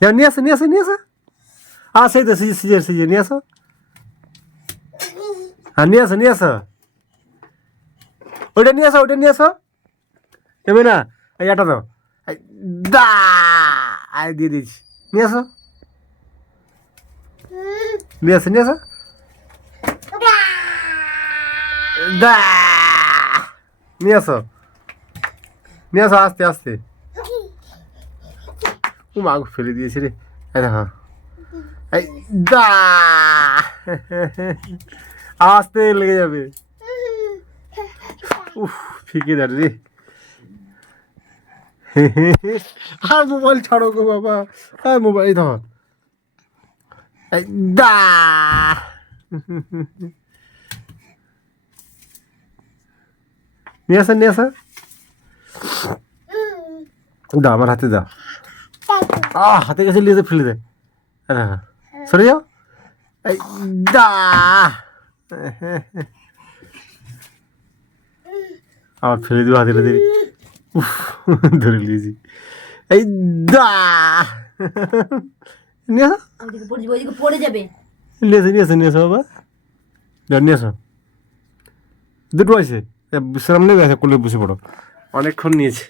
নিয়ে আসো নিয়ে আসো নিয়ে আসো। সেই তো সিজে সিজে নিয়ে আসো। হ্যাঁ নিয়ে আসো নিয়ে আসো। ওইটা নিয়ে আসো ওইটা নিয়ে আসো। নেবে না? এই এটা দাও। এই দা দিয়ে দিচ্ছি। নিয়ে আসো নিয়ে আসো নিয়ে আসো। দা নিয়ে আসো নিয়ে আসো আস্তে আস্তে। ও মা ফেলে দিয়েছে রে। এই দেখো এই দা আস্তে লেগে যাবে। উফ ফিকে যাবে রে। আর মোবাইল ছাড়ো গো বাবা। আর মোবাইল ধর। এই দা নিয়ে আসা নিয়ে আসা। দা আমার হাতে দা। হাতে কাছে নিয়ে ফেলে দে। হ্যাঁ সরে যাও। এই দা আবার ফেলে দিব হাতে দিয়ে। উফ ধরে নিয়েছি। এই দা নিয়ে আসো পড়ে যাবে। নিয়ে আসো নিয়ে আসো বাবা। নিয়ে আসো দুটো আছে বিশ্রাম নেবে কোলে বসে পড়ো। অনেকক্ষণ নিয়েছে।